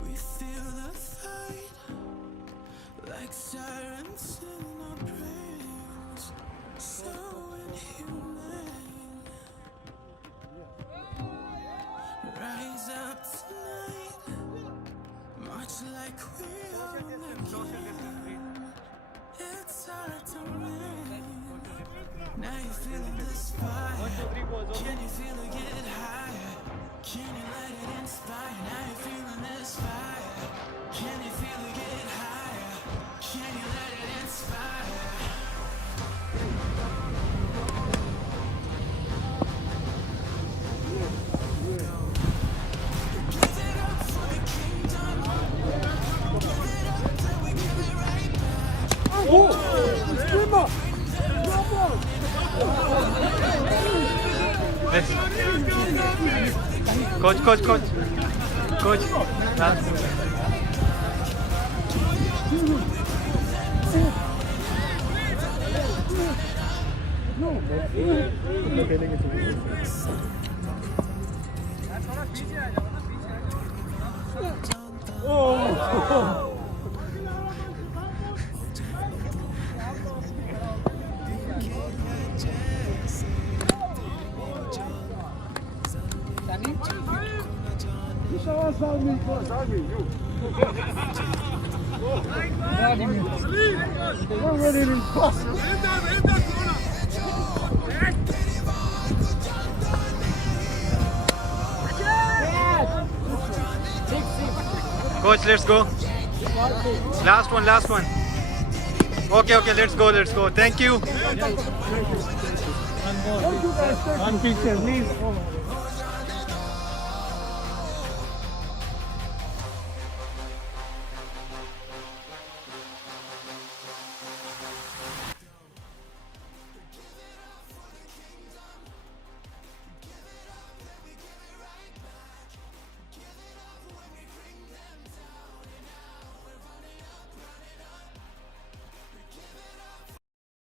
We feel the fight like sirens in our brains, so inhumane. Rise up tonight, much like we are again. It's hard to rain. Now you're feeling this fire. Can you feel it get higher? Can you let it inspire? Now you're feeling this fire. Can you feel it get higher? Can you let it inspire? Give it up for the kingdom. Give it up till we give it right back. Coach. Huh? Coach, let's go. Last one. Okay, let's go. Thank you. One picture, please.